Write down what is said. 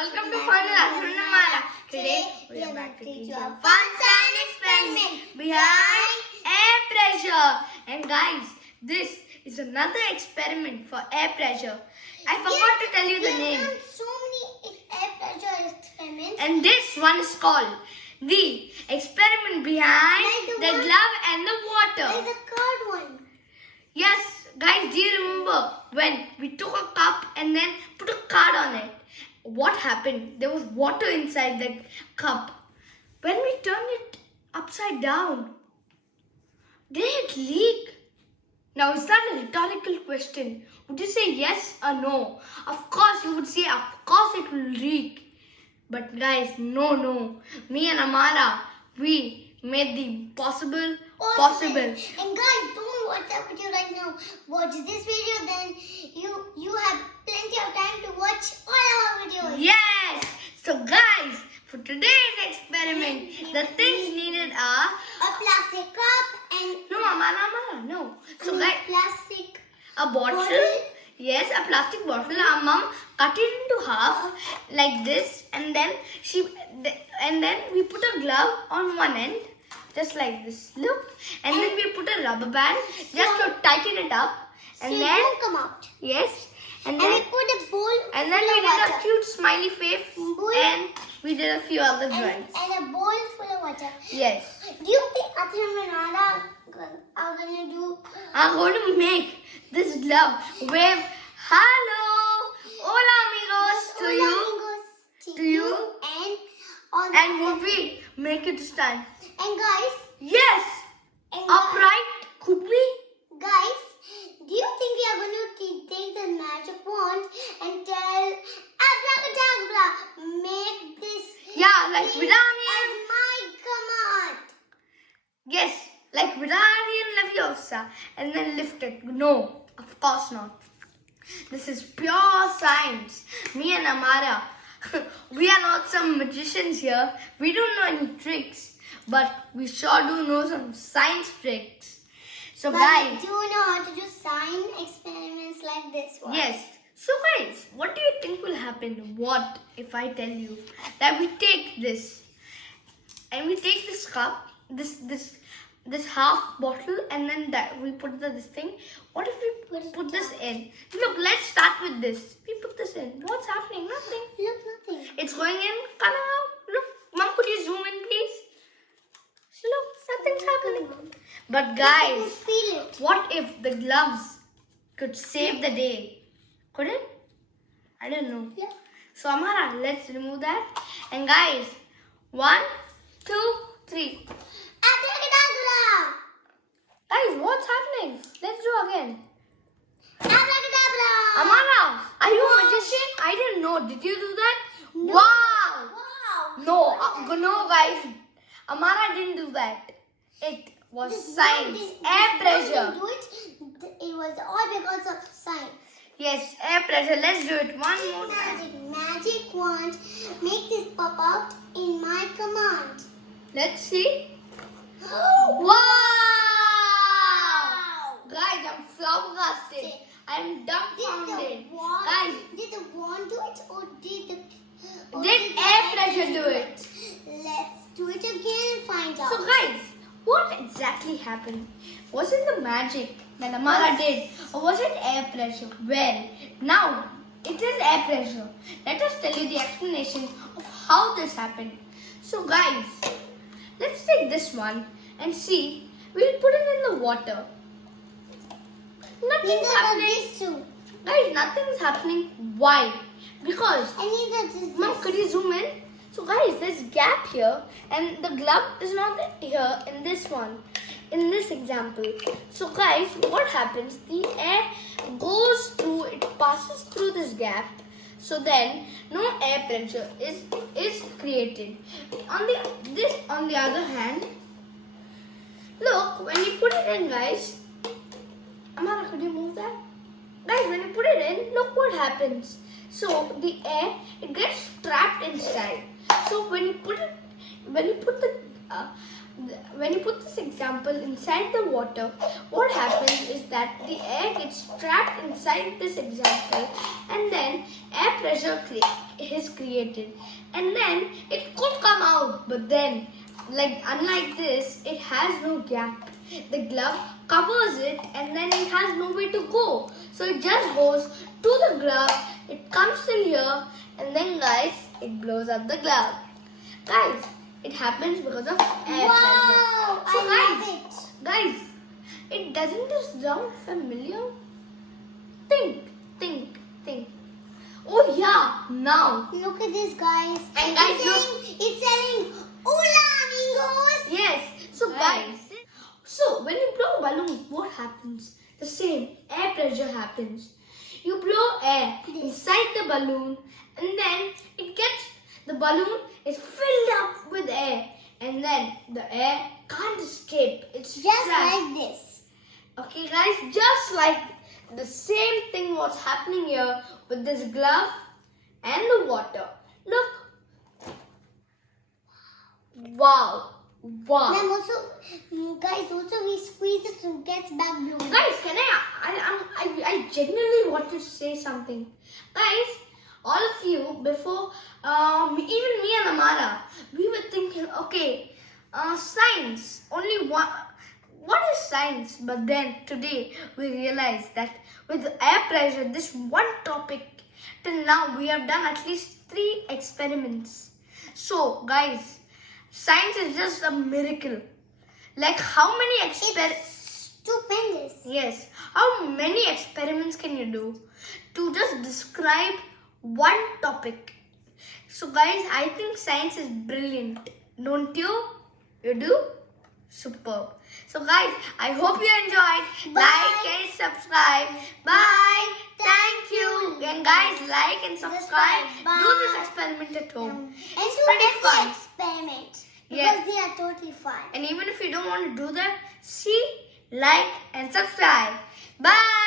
Welcome to Atharv Amara. Today we are back to teach you a fun science experiment behind air pressure. And guys, this is another experiment for air pressure. I forgot to tell you the name. We have done so many air pressure experiments. And this one is called the experiment behind the glove and the water. Like the card one. Yes, guys, do you remember when we took a cup and then put a card on it? What happened? There was water inside that cup. When we turned it upside down, did it leak? Now, is that a rhetorical question? Would you say yes or no? Of course, you would say, of course it will leak. But guys, no. Me and Amara, we made the impossible possible. And guys, don't watch that video right now. Watch this video, then you have plenty of time to watch all our videos. Yes! So guys, for today's experiment, the things needed are A plastic cup and no, Amara, no. So guys, plastic a bottle. Yes, a plastic bottle. Our mom cut it into half like this, and then we put a glove on one end, just like this. Look, and then we put a rubber band just to tighten it up, and so then it won't come out. yes, and And then we put a bowl and then full we of did water. a cute smiley face, and we did a few other drawings. And a bowl full of water. Yes, Do you think Atharv and Amara are going to do? I'm going to make this glove wave hello, hola amigos to Hola, you, amigos, to you, and all and would we make it stand? And guys, Yes, and upright, could we? guys, do you think we are going to take the magic wand and tell abracadabra, make this Yeah, like thing Vidanian. as my command? Yes, like Vidanian Leviosa, and then lift it. No, of course not. This is pure science. Me and Amara, we are not some magicians here. We don't know any tricks, but we sure do know some science tricks. So But guys, do you know how to do science experiments like this one? yes. So guys, what do you think will happen? What if I tell you that we take this and we take this cup, this half bottle, and then that we put this thing. What if we put this in? Look, let's start with this. We put this in. What's happening? Nothing. Look, nothing. It's going in, coming out. Look, Mom, could you zoom in, please? So look, nothing's happening. But You guys, feel it. what if the gloves could save the day? Could it? I don't know. Yeah. So Amara, let's remove that. And guys, 1, 2, 3. Abracadabra! Guys, what's happening? Let's do again. Abracadabra! Amara, are you a magician? I didn't know. Did you do that? No. Wow! Wow! No, guys. Amara didn't do that. It was science. Air pressure. Do it. It was all because of science. Yes, air pressure. Let's do it one more time. Magic wand. Make this pop out in my command. Let's see. Wow! Wow! Guys, I'm flabbergasted. I'm dumbfounded. Guys, Did the wand do it or did air pressure do it? Let's do it again and find out. So guys, what exactly happened? Was it the magic that Amara did, or was it air pressure? Well, now it is air pressure. Let us tell you the explanation of how this happened. So guys, let's take this one and see. We'll put it in the water. Nothing's happening. These two. Guys, nothing's happening. Why? Because I need that. Mom, could you zoom in? So guys, there's gap here and the glove is not here in this one, in this example. So guys, what happens? The air goes through, it passes through this gap. So then no air pressure is created. On the other hand, look, when you put it in, guys, Amara, could you move that? Guys, when you put it in, look what happens. So the air, it gets trapped inside. So when you put when you put this example inside the water, what happens is that the air gets trapped inside this example, and then air pressure is created, and then it could come out, but then, like unlike this, it has no gap. The glove covers it, and then it has nowhere to go. So it just goes to the glove, it comes in here, and then guys, it blows up the glove. Guys, it happens because of air pressure. So I love it. Guys, it doesn't this sound familiar? Think. Oh yeah, now. Look at this, guys. And guys, it's saying Hola, amigos. Yes. So guys, so when you blow a balloon, what happens? The same, air pressure happens. You blow air inside the balloon, and then the balloon is filled up with air, and then the air can't escape. It's Just trapped. like this. Okay guys, just like the same thing what's happening here with this glove and the water. Look. Wow. And I'm also, guys, also we squeeze it and gets back blue. Guys, can I genuinely want to say something. Guys, all of you, before, even me and Amara, we were thinking, okay, science, only one. What is science? But then today we realized that with air pressure, this one topic, till now we have done at least 3 experiments. So guys, science is just a miracle. Like how many experiments? Stupendous. Yes. How many experiments can you do to just describe one topic? So guys, I think science is brilliant. Don't you? You do? Superb. So guys, I hope you enjoyed. Bye. Like and subscribe. Bye. Thank you. And guys, like and subscribe. Bye. Do this experiment at home. And It's do pretty every fun. experiment. Yes. Because they are totally fun. And even if you don't want to do that, see, like and subscribe. Bye.